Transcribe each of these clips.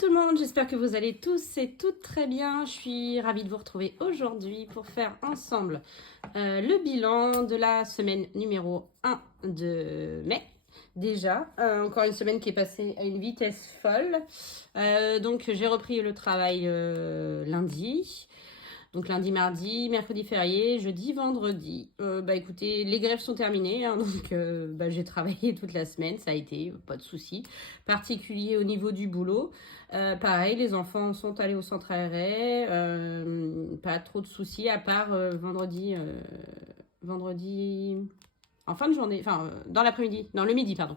tout le monde, j'espère que vous allez tous et toutes très bien. Je suis ravie de vous retrouver aujourd'hui pour faire ensemble le bilan de la semaine numéro 1 de mai. Déjà, encore une semaine qui est passée à une vitesse folle. Donc j'ai repris le travail lundi. Donc lundi, mardi, mercredi férié, jeudi, vendredi. Écoutez, les grèves sont terminées, hein, donc j'ai travaillé toute la semaine, ça a été, pas de souci. Particulier au niveau du boulot. Pareil, les enfants sont allés au centre aéré, pas trop de soucis, à part vendredi, en fin de journée, dans l'après-midi, non, le midi, pardon.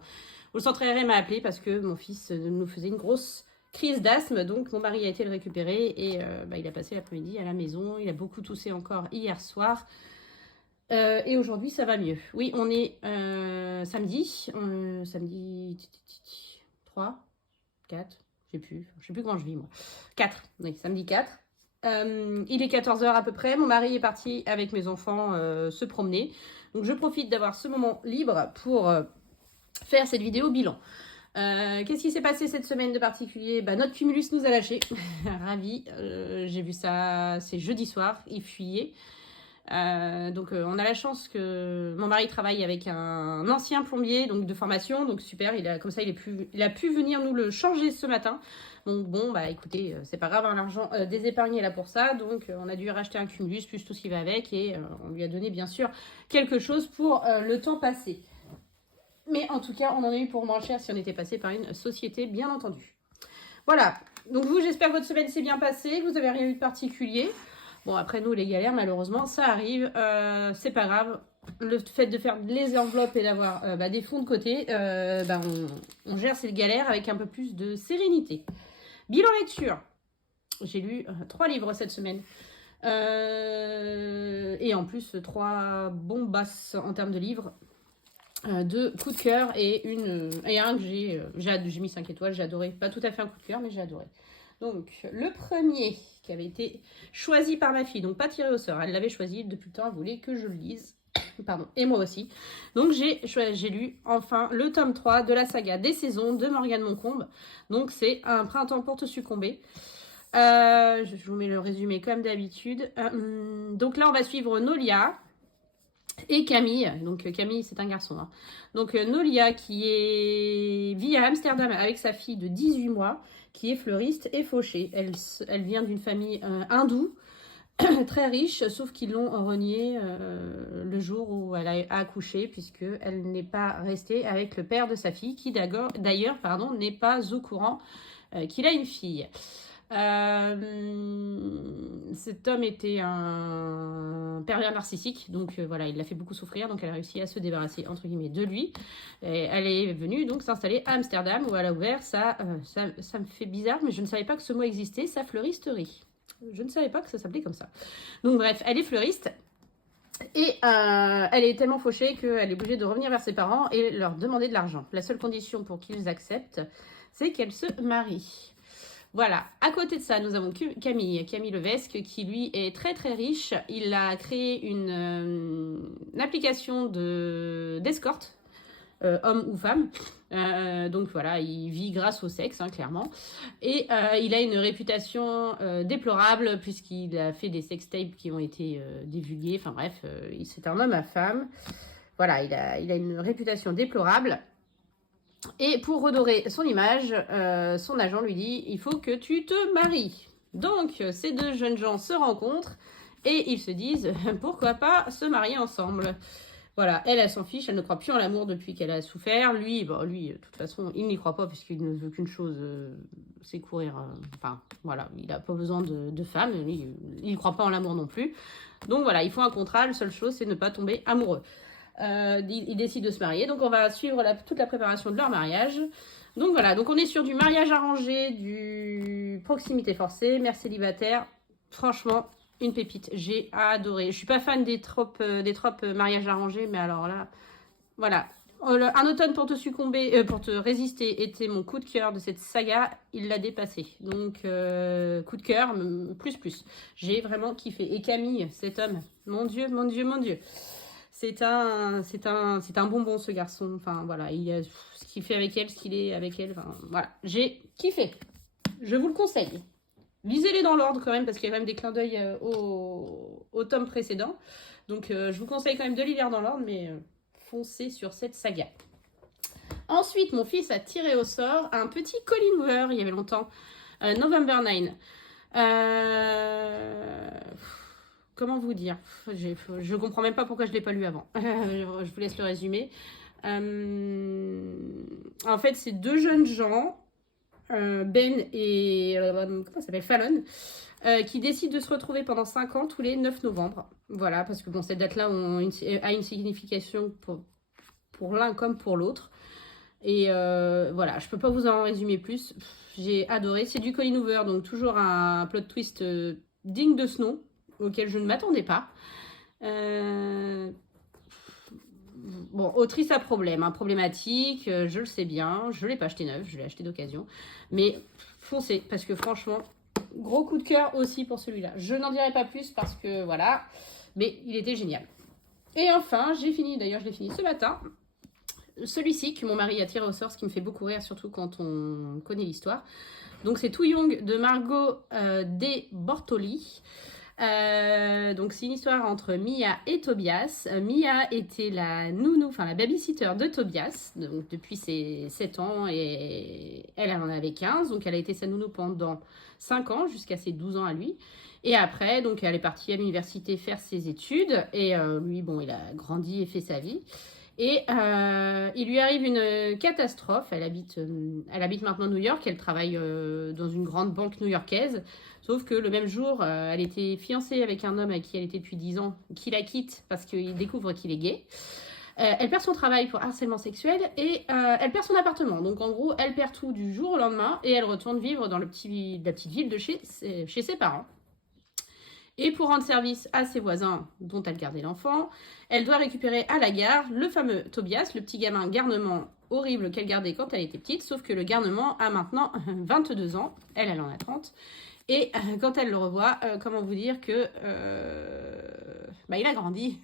Le centre aéré m'a appelé parce que mon fils nous faisait une grosse crise d'asthme, donc mon mari a été le récupérer et il a passé l'après-midi à la maison. Il a beaucoup toussé encore hier soir et aujourd'hui ça va mieux. Oui, on est samedi 3, 4, je sais plus quand je vis moi. 4, oui, samedi 4. Il est 14h à peu près, mon mari est parti avec mes enfants se promener. Donc je profite d'avoir ce moment libre pour faire cette vidéo bilan. Qu'est-ce qui s'est passé cette semaine de particulier? Notre Cumulus nous a lâchés. Ravi. J'ai vu ça, c'est jeudi soir. Il fuyait. On a la chance que mon mari travaille avec un ancien plombier donc de formation. Donc super, il a pu venir nous le changer ce matin. Donc écoutez, c'est pas grave, hein, l'argent des épargnés est là pour ça. Donc on a dû racheter un Cumulus plus tout ce qui va avec. Et on lui a donné bien sûr quelque chose pour le temps passé. Mais en tout cas, on en a eu pour moins cher si on était passé par une société, bien entendu. Voilà. Donc vous, j'espère que votre semaine s'est bien passée, que vous n'avez rien eu de particulier. Bon, après nous, les galères, malheureusement, ça arrive. C'est pas grave. Le fait de faire les enveloppes et d'avoir des fonds de côté, on gère ces galères avec un peu plus de sérénité. Bilan lecture. J'ai lu 3 livres cette semaine. Et en plus, 3 bombasses en termes de livres. 2 coups de cœur et un que j'ai mis 5 étoiles, j'ai adoré. Pas tout à fait un coup de cœur, mais j'ai adoré. Donc, le premier qui avait été choisi par ma fille, donc pas tiré au sort, elle l'avait choisi depuis le temps, elle voulait que je le lise. Pardon, et moi aussi. Donc, j'ai lu enfin le tome 3 de la saga des saisons de Morgane Moncombe. Donc, c'est Un printemps pour te succomber. Je vous mets le résumé comme d'habitude. Donc là, on va suivre Nolia et Camille, donc Camille c'est un garçon, hein. Donc Nolia qui vit à Amsterdam avec sa fille de 18 mois, qui est fleuriste et fauchée. Elle vient d'une famille hindoue, très riche, sauf qu'ils l'ont reniée le jour où elle a accouché, puisqu'elle n'est pas restée avec le père de sa fille, qui d'ailleurs n'est pas au courant qu'il a une fille. Cet homme était un pervers narcissique, donc il l'a fait beaucoup souffrir, donc elle a réussi à se débarrasser entre guillemets de lui. Et elle est venue donc s'installer à Amsterdam où elle a ouvert ça me fait bizarre, mais je ne savais pas que ce mot existait, sa fleuristerie. Je ne savais pas que ça s'appelait comme ça. Donc bref, elle est fleuriste. Et elle est tellement fauchée qu'elle est obligée de revenir vers ses parents et leur demander de l'argent. La seule condition pour qu'ils acceptent, c'est qu'elle se marie. Voilà, à côté de ça, nous avons Camille Levesque, qui lui est très très riche. Il a créé une application d'escorte, homme ou femme. Il vit grâce au sexe, hein, clairement. Et il a une réputation déplorable, puisqu'il a fait des sextapes qui ont été divulgués. Enfin bref, c'est un homme à femme. Voilà, il a une réputation déplorable. Et pour redorer son image, son agent lui dit « Il faut que tu te maries ». Donc, ces 2 jeunes gens se rencontrent et ils se disent « Pourquoi pas se marier ensemble ?» Voilà, elle s'en fiche, elle ne croit plus en l'amour depuis qu'elle a souffert. Lui, de toute façon, il n'y croit pas puisqu'il ne veut qu'une chose, c'est courir. Il n'a pas besoin de femme, lui, il ne croit pas en l'amour non plus. Donc voilà, il faut un contrat, la seule chose, c'est ne pas tomber amoureux. Ils décident de se marier, donc on va suivre toute la préparation de leur mariage. Donc voilà, donc on est sur du mariage arrangé, du proximité forcée, mère célibataire. Franchement, une pépite, j'ai adoré. Je suis pas fan des tropes mariage arrangé, mais alors là, voilà. Un automne pour te succomber, pour te résister était mon coup de cœur de cette saga, il l'a dépassé. Donc coup de cœur, plus. J'ai vraiment kiffé. Et Camille, cet homme, mon Dieu. C'est un bonbon, ce garçon. Enfin, voilà, ce qu'il fait avec elle, ce qu'il est avec elle. Enfin, voilà, j'ai kiffé. Je vous le conseille. Lisez-les dans l'ordre quand même, parce qu'il y a quand même des clins d'œil au tome précédent. Donc, je vous conseille quand même de les lire dans l'ordre, mais foncez sur cette saga. Ensuite, mon fils a tiré au sort un petit Colleen Hoover, il y avait longtemps, November 9. Comment vous dire? Je comprends même pas pourquoi je ne l'ai pas lu avant. Je vous laisse le résumer. En fait, c'est deux jeunes gens, Ben et comment ça s'appelle, Fallon, qui décident de se retrouver pendant 5 ans tous les 9 novembre. Voilà, parce que bon, cette date-là a une signification pour l'un comme pour l'autre. Et voilà, je peux pas vous en résumer plus. J'ai adoré. C'est du Colleen Hoover, donc toujours un plot twist digne de ce nom, auquel je ne m'attendais pas. Bon, autrice à problème, problématique, je le sais bien. Je ne l'ai pas acheté neuf, je l'ai acheté d'occasion. Mais foncez, parce que franchement, gros coup de cœur aussi pour celui-là. Je n'en dirai pas plus parce que voilà, mais il était génial. Et enfin, j'ai fini, d'ailleurs je l'ai fini ce matin. Celui-ci que mon mari a tiré au sort, ce qui me fait beaucoup rire, surtout quand on connaît l'histoire. Donc c'est Too Young de Margot De Bortoli. Donc c'est une histoire entre Mia et Tobias. Mia était la nounou, enfin la babysitter de Tobias, donc depuis ses 7 ans, et elle en avait 15, donc elle a été sa nounou pendant 5 ans, jusqu'à ses 12 ans à lui. Et après, donc elle est partie à l'université faire ses études, et lui, bon, il a grandi et fait sa vie. Et il lui arrive une catastrophe. Elle habite maintenant New York. Elle travaille dans une grande banque new-yorkaise. Sauf que le même jour, elle était fiancée avec un homme avec qui elle était depuis 10 ans, qui la quitte parce qu'il découvre qu'il est gay. Elle perd son travail pour harcèlement sexuel et elle perd son appartement. Donc en gros, elle perd tout du jour au lendemain et elle retourne vivre dans la petite ville de chez ses parents. Et pour rendre service à ses voisins dont elle gardait l'enfant, elle doit récupérer à la gare le fameux Tobias, le petit gamin garnement horrible qu'elle gardait quand elle était petite, sauf que le garnement a maintenant 22 ans, elle en a 30. Et quand elle le revoit, comment vous dire que il a grandi.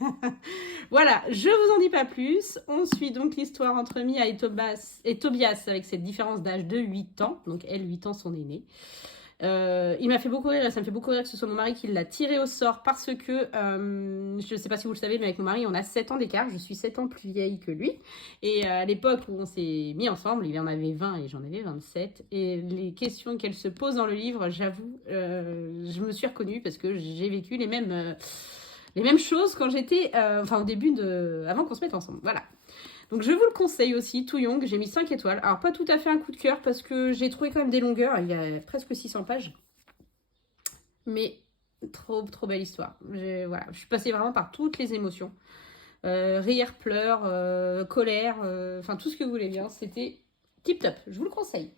Voilà, je vous en dis pas plus. On suit donc l'histoire entre Mia et Tobias avec cette différence d'âge de 8 ans. Donc elle, 8 ans, son aîné. Il m'a fait beaucoup rire et ça me fait beaucoup rire que ce soit mon mari qui l'a tiré au sort parce que je ne sais pas si vous le savez, mais avec mon mari on a 7 ans d'écart, je suis 7 ans plus vieille que lui, et à l'époque où on s'est mis ensemble, il en avait 20 et j'en avais 27, et les questions qu'elle se pose dans le livre, j'avoue, je me suis reconnue parce que j'ai vécu les mêmes choses quand j'étais au début avant qu'on se mette ensemble. Voilà. Donc je vous le conseille aussi, Too Young, j'ai mis 5 étoiles. Alors pas tout à fait un coup de cœur parce que j'ai trouvé quand même des longueurs, il y a presque 600 pages. Mais trop belle histoire. Je suis passée vraiment par toutes les émotions. Rire, pleurs, colère, tout ce que vous voulez bien. C'était tip top, je vous le conseille.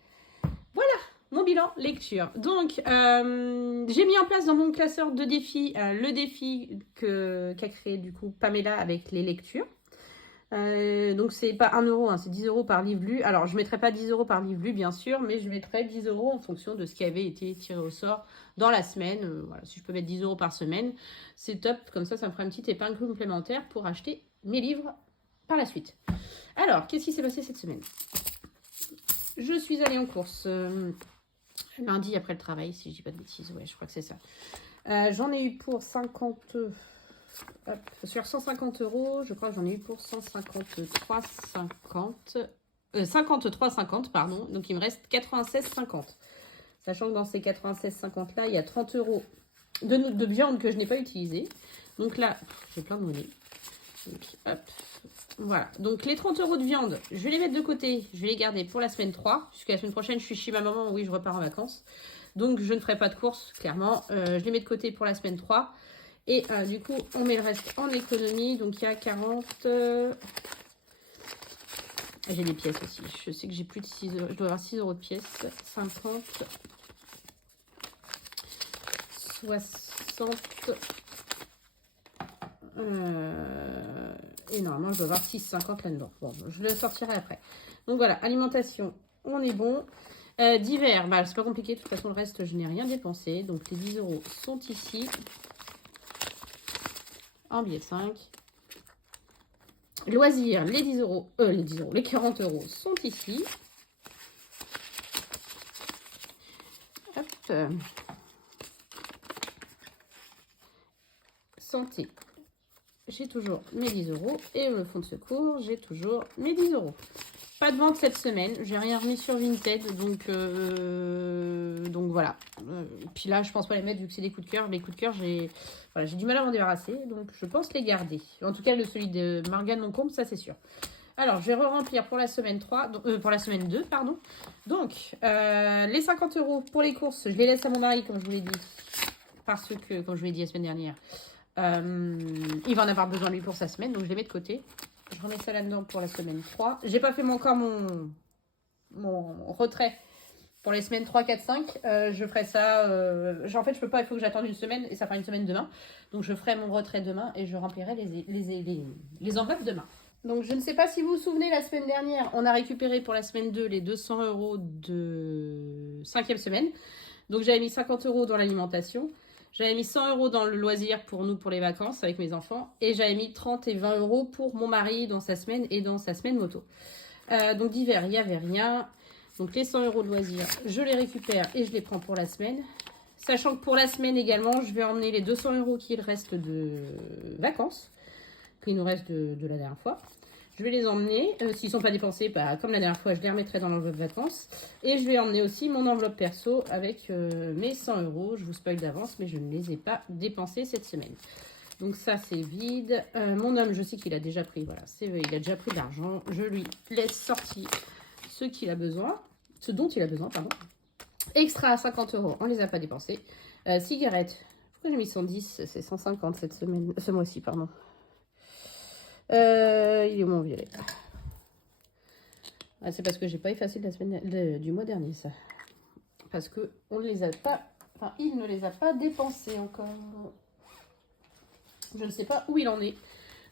Voilà, mon bilan lecture. Donc j'ai mis en place dans mon classeur de défis le défi qu'a créé du coup Pamela avec les lectures. Donc c'est pas 1 euro, c'est 10 euros par livre lu. Alors je mettrai pas 10 euros par livre lu bien sûr, mais je mettrai 10 euros en fonction de ce qui avait été tiré au sort dans la semaine. Voilà, si je peux mettre 10 euros par semaine, c'est top, comme ça me fera une petite épingle complémentaire pour acheter mes livres par la suite. Alors, qu'est-ce qui s'est passé cette semaine? Je suis allée en course lundi après le travail, si je dis pas de bêtises, ouais, je crois que c'est ça. J'en ai eu pour 50... sur 150 euros, je crois que j'en ai eu pour 53,50, pardon. Donc il me reste 96,50. Sachant que dans ces 96,50 là, il y a 30 euros de viande que je n'ai pas utilisée. Donc là, j'ai plein de monnaie. Donc, hop, voilà. Donc les 30 euros de viande, je vais les mettre de côté. Je vais les garder pour la semaine 3. Puisque la semaine prochaine, je suis chez ma maman. Oui, je repars en vacances. Donc je ne ferai pas de courses, clairement. Je les mets de côté pour la semaine 3. Et du coup, on met le reste en économie. Donc, il y a 40... J'ai des pièces aussi. Je sais que j'ai plus de 6 euros. Je dois avoir 6 euros de pièces. 50... 60... Et normalement, je dois avoir 6,50 là-dedans. Bon, je le sortirai après. Donc, voilà. Alimentation, on est bon. Divers, c'est pas compliqué. De toute façon, le reste, je n'ai rien dépensé. Donc, les 10 euros sont ici. En billet 5. Loisirs, les 10 euros, les 40 euros sont ici. Santé, j'ai toujours mes 10 euros. Et le fonds de secours, j'ai toujours mes 10 euros. Pas de vente cette semaine. J'ai rien remis sur Vinted. Donc voilà. Puis là, je pense pas les mettre vu que c'est des coups de cœur. Les coups de cœur, j'ai du mal à m'en débarrasser. Donc je pense les garder. En tout cas, celui de Morgane Moncombe, ça c'est sûr. Alors, je vais re-remplir pour la semaine 3, pour la semaine 2, pardon. Donc, les 50 euros pour les courses, je les laisse à mon mari, comme je vous l'ai dit. Parce que, comme je vous l'ai dit la semaine dernière, il va en avoir besoin, lui, pour sa semaine. Donc, je les mets de côté. Je remets ça là-dedans pour la semaine 3. J'ai pas fait encore mon retrait pour les semaines 3, 4, 5. Je ferai ça... en fait, je peux pas, il faut que j'attende une semaine. Et ça fera une semaine demain. Donc, je ferai mon retrait demain. Et je remplirai les enveloppes demain. Donc, je ne sais pas si vous vous souvenez, la semaine dernière, on a récupéré pour la semaine 2 les 200 euros de 5e semaine. Donc, j'avais mis 50 euros dans l'alimentation. J'avais mis 100 euros dans le loisir pour nous, pour les vacances avec mes enfants. Et j'avais mis 30 et 20 euros pour mon mari dans sa semaine et dans sa semaine moto. Donc, d'hiver, il n'y avait rien. Donc, les 100 euros de loisir, je les récupère et je les prends pour la semaine. Sachant que pour la semaine également, je vais emmener les 200 euros qu'il reste de vacances. Qu'il nous reste de la dernière fois. Je vais les emmener. S'ils ne sont pas dépensés, bah, comme la dernière fois, je les remettrai dans l'enveloppe vacances. Et je vais emmener aussi mon enveloppe perso avec mes 100 euros. Je vous spoil d'avance, mais je ne les ai pas dépensés cette semaine. Donc ça, c'est vide. Mon homme, je sais qu'il a déjà pris. Voilà, il a déjà pris de l'argent. Je lui laisse sortir ce dont il a besoin, pardon. Extra à 50 euros, on ne les a pas dépensés. Cigarettes. Pourquoi j'ai mis 110? C'est 150 ce mois-ci, pardon. Il est mon violet. Ah, c'est parce que j'ai pas effacé de la semaine du mois dernier, ça. Parce que on ne les a pas. Enfin, il ne les a pas dépensés encore. Je ne sais pas où il en est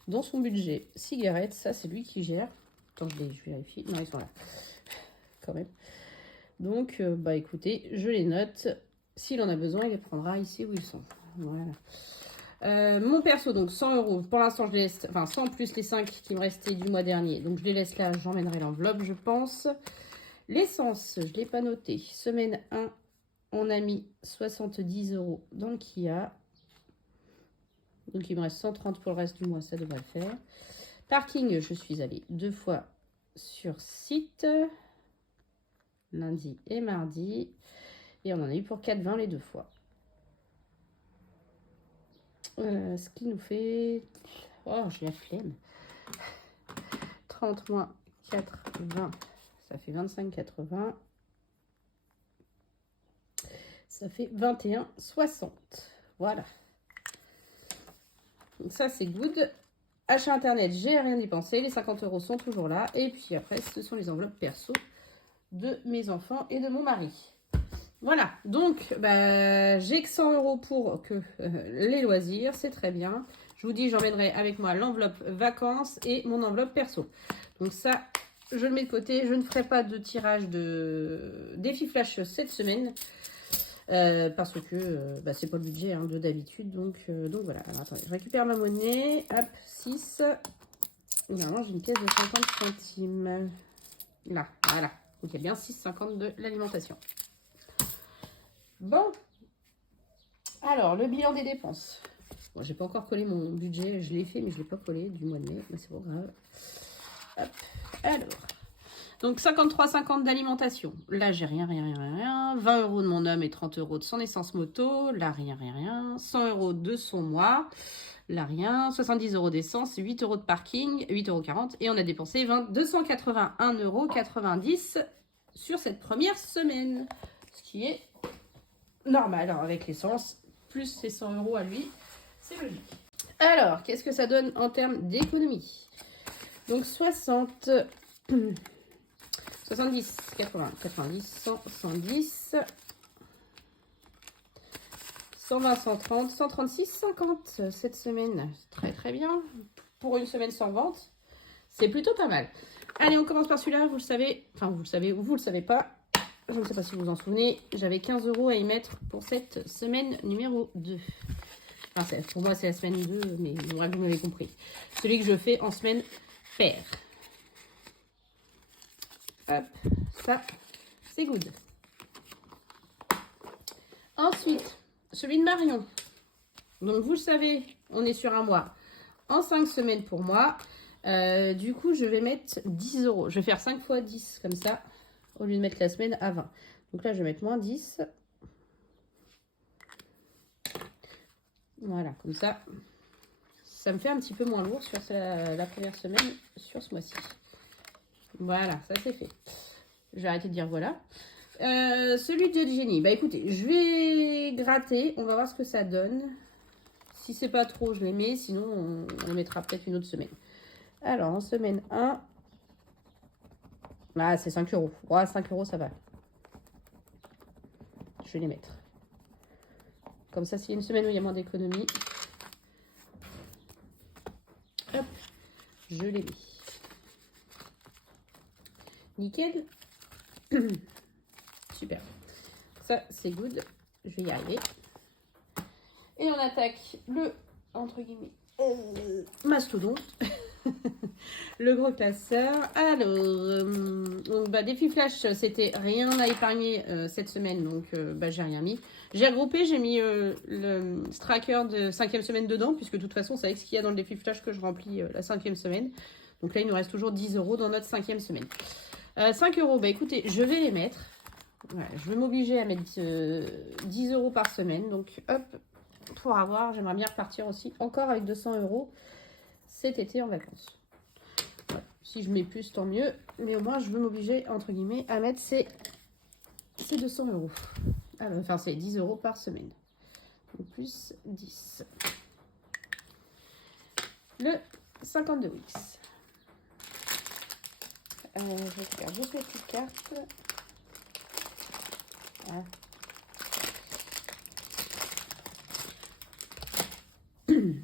dans son budget. Cigarettes, ça c'est lui qui gère. Attends, je vérifie. Non, ils sont là. Quand même. Donc, bah écoutez, je les note. S'il en a besoin, il les prendra ici où ils sont. Voilà. Mon perso, donc 100 euros. Pour l'instant, je les laisse, enfin 100 plus les 5 qui me restaient du mois dernier. Donc, je les laisse là, j'emmènerai l'enveloppe, je pense. L'essence, je ne l'ai pas noté. Semaine 1, on a mis 70 euros dans le Kia. Donc, il me reste 130 pour le reste du mois, ça devrait le faire. Parking, je suis allée 2 fois sur site. Lundi et mardi. Et on en a eu pour 4,20 les 2 fois. Ce qui nous fait... Oh, j'ai la flemme. 30 moins 4, 20. Ça fait 25,80. Ça fait 21,60. Voilà. Donc ça, c'est good. Achat internet, j'ai rien dépensé. Les 50 euros sont toujours là. Et puis après, ce sont les enveloppes perso de mes enfants et de mon mari. Voilà, donc bah, j'ai que 100 euros pour les loisirs, c'est très bien. Je vous dis, j'emmènerai avec moi l'enveloppe vacances et mon enveloppe perso. Donc ça, je le mets de côté. Je ne ferai pas de tirage de défi flash cette semaine. Parce que bah, c'est pas le budget de d'habitude. Donc voilà, alors attendez, je récupère ma monnaie. Hop, 6. Normalement, j'ai une pièce de 50 centimes. Là, voilà. Donc il y a bien 6,50 de l'alimentation. Bon, alors le bilan des dépenses. Bon, j'ai pas encore collé mon budget, je l'ai fait, mais je l'ai pas collé du mois de mai, mais c'est pas grave. Hop, alors, donc 53,50 d'alimentation. Là, j'ai rien. 20 euros de mon homme et 30 euros de son essence moto. Là, rien. 100 euros de son mois. Là, rien. 70 euros d'essence, 8 euros de parking, 8,40 euros. Et on a dépensé 281,90 euros sur cette première semaine. Ce qui est normal, alors avec l'essence, plus ses 100 euros à lui, c'est logique. Alors, qu'est-ce que ça donne en termes d'économie? Donc 60, 70, 80, 90, 100, 110, 120, 130, 136, 50 cette semaine. Très très bien. Pour une semaine sans vente, c'est plutôt pas mal. Allez, on commence par celui-là, vous le savez, enfin vous le savez ou vous le savez pas. Je ne sais pas si vous vous en souvenez, j'avais 15 euros à y mettre pour cette semaine numéro 2. Enfin, pour moi, c'est la semaine 2, mais bref, vous m'avez compris. Celui que je fais en semaine paire. Hop, ça, c'est good. Ensuite, celui de Marion. Donc, vous le savez, on est sur un mois en 5 semaines pour moi. Du coup, je vais mettre 10 euros. Je vais faire 5 fois 10 comme ça, au lieu de mettre la semaine à 20. Donc là, je vais mettre moins 10. Voilà, comme ça. Ça me fait un petit peu moins lourd sur la première semaine sur ce mois-ci. Voilà, ça c'est fait. Je vais arrêter de dire voilà. Celui de Jenny. Bah écoutez, je vais gratter. On va voir ce que ça donne. Si c'est pas trop, je les mets. Sinon, on mettra peut-être une autre semaine. Alors, en semaine 1. Là, c'est 5 euros. Ouais, 5 euros, ça va. Je vais les mettre. Comme ça, s'il y a une semaine où il y a moins d'économie. Hop, je les mets. Nickel. Super. Ça, c'est good. Je vais y arriver. Et on attaque le, entre guillemets, mastodonte. Le gros classeur. Alors, donc, défi flash, c'était rien à épargner cette semaine. Donc, j'ai rien mis. J'ai regroupé, j'ai mis le tracker de 5e semaine dedans. Puisque de toute façon, c'est avec ce qu'il y a dans le défi flash que je remplis la 5e semaine. Donc là, il nous reste toujours 10 euros dans notre 5e semaine. 5 euros, écoutez, je vais les mettre. Ouais, je vais m'obliger à mettre 10 euros par semaine. Donc, hop, pour avoir, j'aimerais bien repartir aussi encore avec 200 euros cet été en vacances. Ouais, si je mets plus, tant mieux. Mais au moins, je veux m'obliger, entre guillemets, à mettre ces 200 euros. Alors, enfin, c'est 10 euros par semaine. Donc, plus 10. Le 52 weeks. Je vais faire juste mes petites cartes. Ah.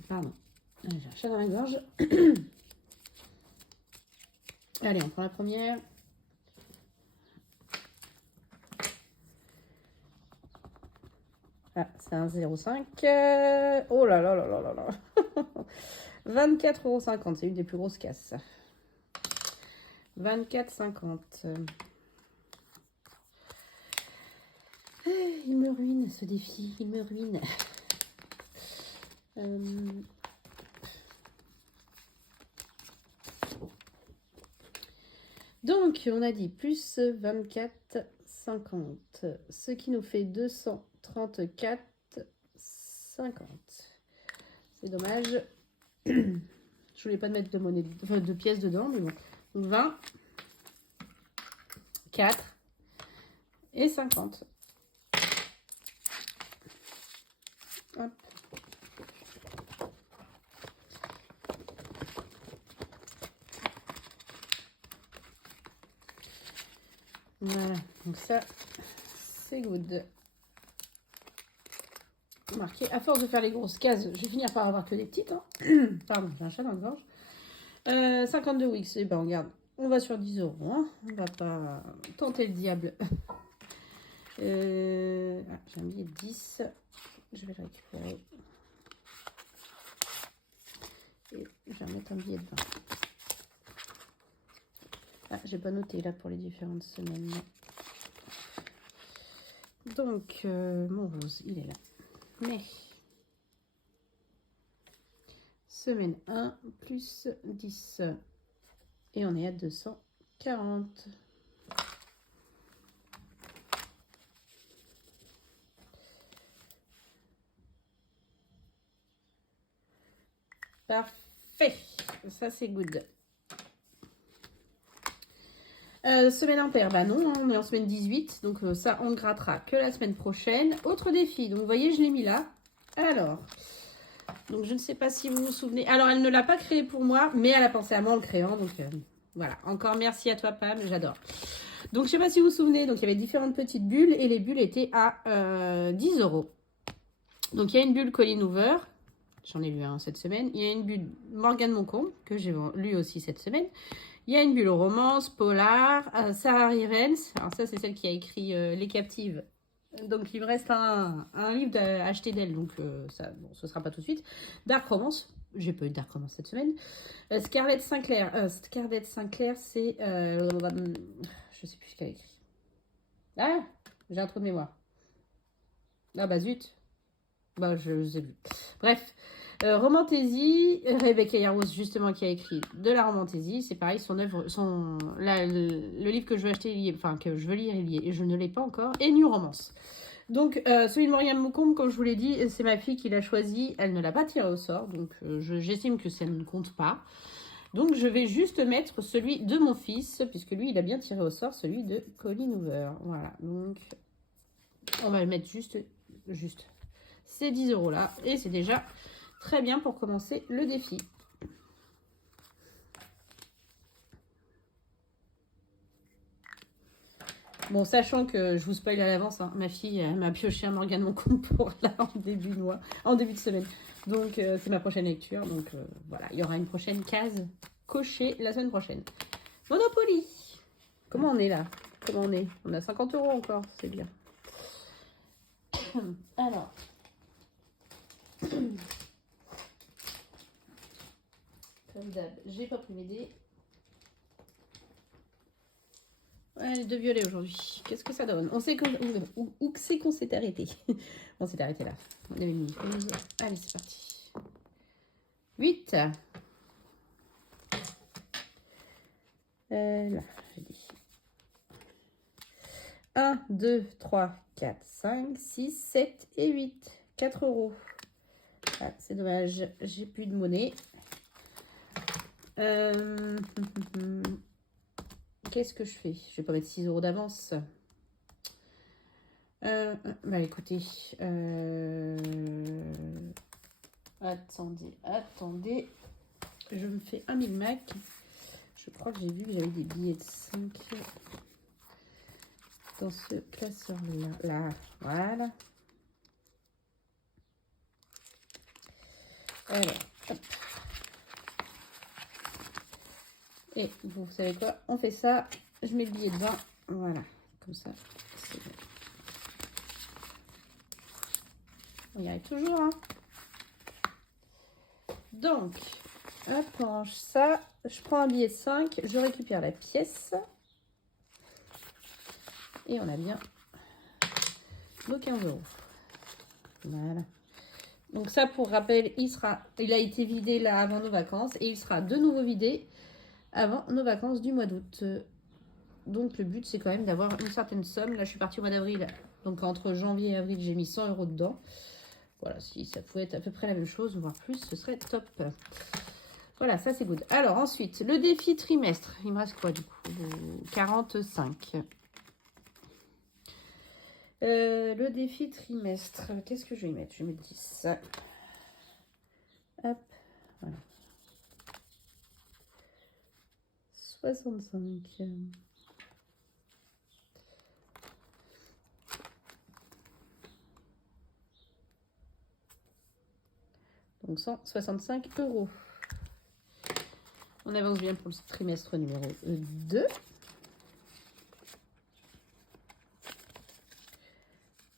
Pardon. J'ai un chat dans la gorge. Allez, on prend la première. Ah, c'est un 0,5. Oh là là là là là là. 24,50 €. C'est une des plus grosses casses. 24,50 €. Il me ruine ce défi. Il me ruine. Donc, on a dit plus 24,50. Ce qui nous fait 234,50. C'est dommage. Je voulais pas mettre de monnaie, de pièces dedans, mais bon. 20, 4 et 50. Hop. Voilà, donc ça, c'est good. Marqué, à force de faire les grosses cases, je vais finir par avoir que des petites. Hein. Pardon, j'ai un chat dans la gorge. 52 weeks, et ben on garde. On va sur 10 euros. Hein. On va pas tenter le diable. J'ai un billet de 10. Je vais le récupérer. Et je vais mettre un billet de 20. Ah, j'ai pas noté là pour les différentes semaines. Donc, mon rose, il est là. Mais, semaine 1 plus 10. Et on est à 240. Parfait. Ça, c'est good. Semaine impaire, bah non, hein, on est en semaine 18, donc ça on ne grattera que la semaine prochaine. Autre défi, donc vous voyez je l'ai mis là. Alors, donc je ne sais pas si vous vous souvenez. Alors elle ne l'a pas créé pour moi, mais elle a pensé à moi en le créant, donc voilà. Encore merci à toi Pam, j'adore. Donc je ne sais pas si vous vous souvenez, donc il y avait différentes petites bulles et les bulles étaient à 10 euros. Donc il y a une bulle Colin Hoover, j'en ai lu un cette semaine. Il y a une bulle Morgane Moncombe, que j'ai lu aussi cette semaine. Il y a une bulle romance, polar, Sarah Rivens. Alors ça, c'est celle qui a écrit Les Captives. Donc, il me reste un livre à acheter d'elle. Donc, ça, bon, ce ne sera pas tout de suite. Dark Romance. J'ai pas eu de Dark Romance cette semaine. Scarlett Sinclair. Scarlett Sinclair, c'est... je sais plus ce qu'elle a écrit. Ah, j'ai un trou de mémoire. Ah bah zut. Bah je sais plus. Bref. Romantaisie, Rebecca Yarros justement qui a écrit de la Romantaisie, c'est pareil, son œuvre, le livre que je veux acheter, enfin que je veux lire, et je ne l'ai pas encore, et New Romance. Donc celui de Mauriane Moukombe, comme je vous l'ai dit, c'est ma fille qui l'a choisi, elle ne l'a pas tiré au sort, donc j'estime que ça ne compte pas. Donc je vais juste mettre celui de mon fils, puisque lui il a bien tiré au sort, celui de Colleen Hoover. Voilà, donc on va le mettre juste ces 10 € là, et c'est déjà très bien pour commencer le défi. Bon, sachant que je vous spoil à l'avance, hein, ma fille m'a pioché un Morgane Moncombe pour là en début de semaine. Donc c'est ma prochaine lecture. Donc voilà, il y aura une prochaine case cochée la semaine prochaine. Monopoly. Comment on est là? Comment on est? On a 50 € encore, c'est bien. Alors. Comme d'hab, j'ai pas pris mes dés. Ouais, les deux violets aujourd'hui. Qu'est-ce que ça donne? On sait où c'est qu'on s'est arrêté. On s'est arrêté là. On avait mis 11. Allez, c'est parti. 8. Là, j'ai dit. 1, 2, 3, 4, 5, 6, 7 et 8. 4 €. Ah, c'est dommage, j'ai plus de monnaie. Qu'est-ce que je fais? Je vais pas mettre 6 € d'avance. Bah écoutez. Attendez. Je me fais un mille-mac. Je crois que j'ai vu que j'avais des billets de 5 dans ce classeur-là. Là, voilà. Alors, hop. Et vous savez quoi? On fait ça. Je mets le billet de 20. Voilà, comme ça. C'est bon. On y arrive toujours, hein. Donc, hop, on range ça. Je prends un billet de 5. Je récupère la pièce. Et on a bien nos 15 €. Voilà. Donc ça, pour rappel, il a été vidé là avant nos vacances. Et il sera de nouveau vidé avant nos vacances du mois d'août. Donc le but, c'est quand même d'avoir une certaine somme. Là, je suis partie au mois d'avril. Donc entre janvier et avril, j'ai mis 100 € dedans. Voilà, si ça pouvait être à peu près la même chose, voire plus, ce serait top. Voilà, ça c'est good. Alors ensuite, le défi trimestre. Il me reste quoi du coup? 45. Le défi trimestre. Qu'est-ce que je vais y mettre? Je vais mettre 10. Hop, voilà. 65. Donc 165 €. On avance bien pour le trimestre numéro 2.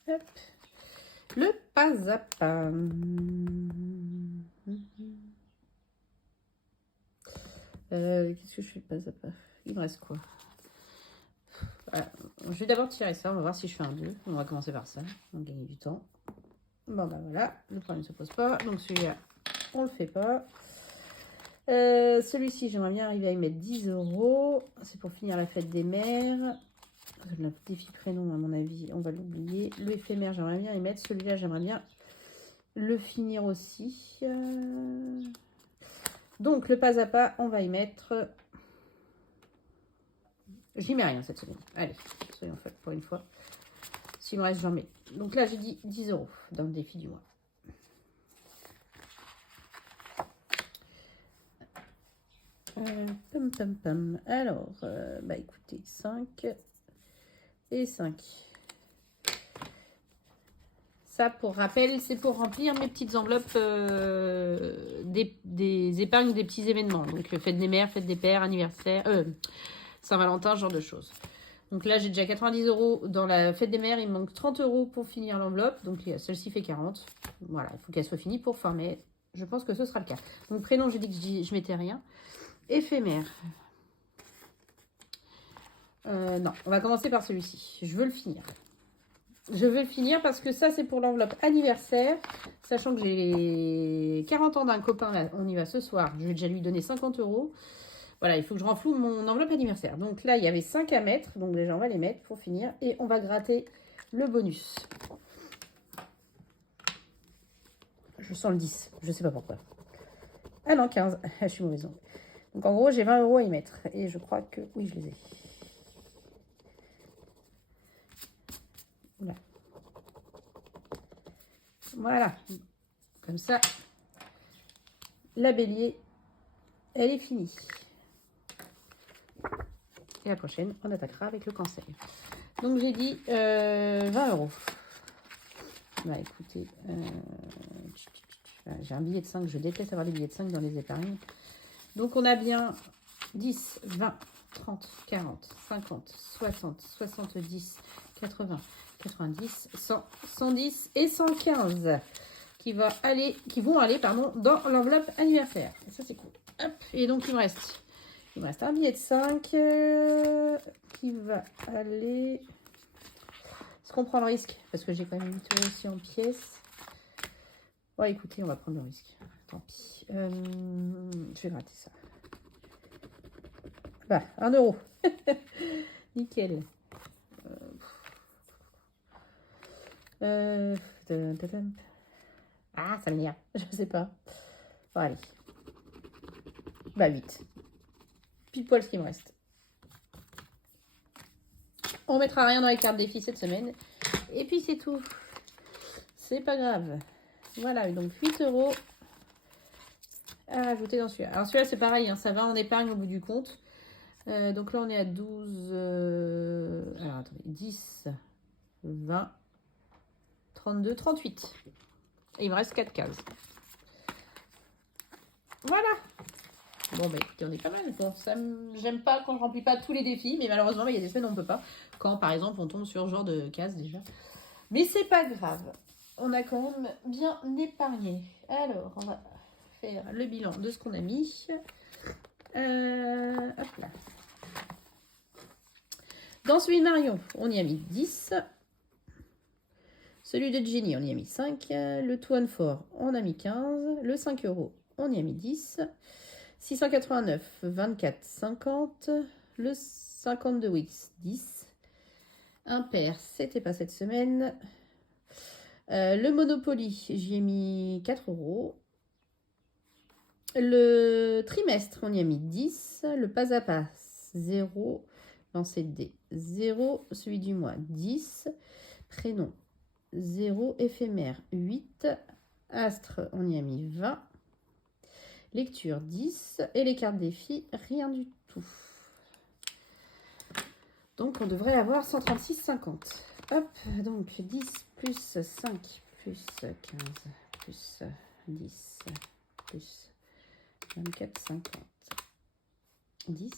Hop. Le pas à pas. Qu'est-ce que je fais pas à pas? Il me reste quoi? Voilà. Je vais d'abord tirer ça. On va voir si je fais un 2. On va commencer par ça. On va gagner du temps. Bon, bah voilà. Le problème ne se pose pas. Donc celui-là, on le fait pas. Celui-ci, j'aimerais bien arriver à y mettre 10 €. C'est pour finir la fête des mères. Le défi prénom, à mon avis, on va l'oublier. Le éphémère, j'aimerais bien y mettre. Celui-là, j'aimerais bien le finir aussi. Donc, le pas à pas, on va y mettre... J'y mets rien cette semaine. Allez, soyons faits pour une fois. S'il me reste, j'en mets. Donc là, j'ai dit 10 € dans le défi du mois. Alors, bah écoutez, 5 et 5. Ça, pour rappel, c'est pour remplir mes petites enveloppes des épargnes des petits événements. Donc, fête des mères, fête des pères, anniversaire, Saint-Valentin, ce genre de choses. Donc là, j'ai déjà 90 € dans la fête des mères. Il me manque 30 € pour finir l'enveloppe. Donc, celle-ci fait 40. Voilà, il faut qu'elle soit finie pour former. Je pense que ce sera le cas. Donc, prénom, j'ai dit que je mettais rien. Éphémère. Non, on va commencer par celui-ci. Je veux le finir. je vais le finir parce que ça, c'est pour l'enveloppe anniversaire. Sachant que j'ai les 40 ans d'un copain, là, on y va ce soir. Je vais déjà lui donner 50 €. Voilà, il faut que je renfloue mon enveloppe anniversaire. Donc là, il y avait 5 à mettre. Donc déjà, on va les mettre pour finir. Et on va gratter le bonus. Je sens le 10. Je sais pas pourquoi. Ah non, 15. Je suis mauvaise. Donc en gros, j'ai 20 € à y mettre. Et je crois que... Oui, je les ai. Oula. Voilà. Comme ça, la bélier, elle est finie. Et la prochaine, on attaquera avec le cancer. Donc j'ai dit 20 €. Bah écoutez, j'ai un billet de 5. Je déteste avoir des billets de 5 dans les épargnes. Donc on a bien 10, 20, 30, 40, 50, 60, 70, 80, 90, 100, 110 et 115 qui vont aller dans l'enveloppe anniversaire. Et ça, c'est cool. Hop, et donc, il me reste un billet de 5 qui va aller... Est-ce qu'on prend le risque? Parce que j'ai quand même 8 € aussi en pièces. Ouais, écoutez, on va prendre le risque. Tant pis. Je vais gratter ça. Bah, 1 €. Nickel. Ah, ça m'énerve. Je sais pas. Bon, allez. Bah, 8. Pile poil ce qui me reste. On mettra rien dans les cartes défis cette semaine. Et puis, c'est tout. C'est pas grave. Voilà, donc 8 € à rajouter dans celui-là. Alors, celui-là, c'est pareil. Hein, ça va en épargne au bout du compte. Donc là, on est à 12... alors, attendez. 10, 20, 32, 38. Et il me reste 4 cases. Voilà. Bon, bah écoutez, on est pas mal. Bon, j'aime pas quand je remplis pas tous les défis, mais malheureusement, il y a des semaines où on peut pas. Quand, par exemple, on tombe sur ce genre de cases déjà. Mais c'est pas grave. On a quand même bien épargné. Alors, on va faire le bilan de ce qu'on a mis. Hop là. Dans celui de Marion, on y a mis 10. Celui de Jenny, on y a mis 5. Le Two and Four, on a mis 15. Le 5 €, on y a mis 10. 689, 24, 50. Le 52 Wix, 10. Impair, c'était pas cette semaine. Le Monopoly, j'y ai mis 4 €. Le trimestre, on y a mis 10. Le pas à pas, 0. Lancer de dés, 0. Celui du mois, 10. Prénom, 0. Éphémère, 8. Astre, on y a mis 20. Lecture, 10. Et les cartes défis, rien du tout. Donc, on devrait avoir 136,50. Hop, donc 10 plus 5 plus 15 plus 10 plus 24, 50. 10,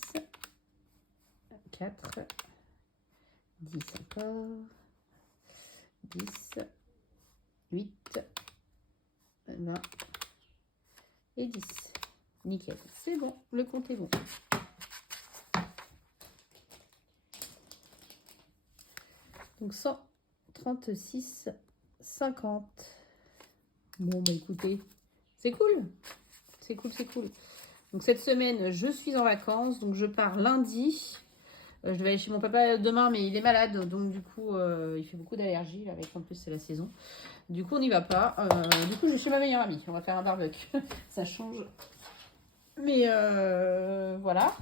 4, 10 encore, 10, 8, 20 et 10. Nickel, c'est bon, le compte est bon. Donc 136,50. Bon, bah écoutez, c'est cool. C'est cool, c'est cool. Donc cette semaine, je suis en vacances. Donc je pars lundi. Je vais aller chez mon papa demain, mais il est malade. Donc du coup, il fait beaucoup d'allergies. Avec en plus, c'est la saison. Du coup, on n'y va pas. Du coup, je vais chez ma meilleure amie. On va faire un barbecue. Ça change. Mais voilà.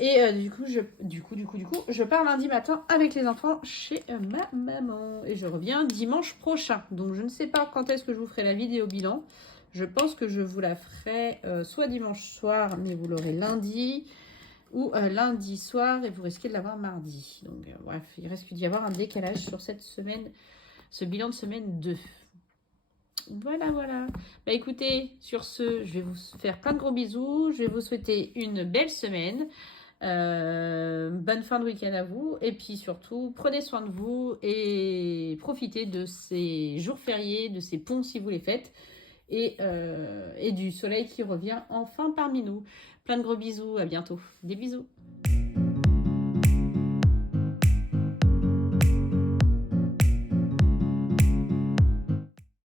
Et du coup, je pars lundi matin avec les enfants chez ma maman. Et je reviens dimanche prochain. Donc, je ne sais pas quand est-ce que je vous ferai la vidéo bilan. Je pense que je vous la ferai soit dimanche soir, mais vous l'aurez lundi. Ou lundi soir, et vous risquez de l'avoir mardi. Donc, bref, il risque d'y avoir un décalage sur cette semaine, ce bilan de semaine 2. Voilà, voilà. Bah écoutez, sur ce, je vais vous faire plein de gros bisous. Je vais vous souhaiter une belle semaine. Bonne fin de week-end à vous. Et puis surtout, prenez soin de vous et profitez de ces jours fériés, de ces ponts si vous les faites. Et du soleil qui revient enfin parmi nous. Plein de gros bisous. À bientôt. Des bisous.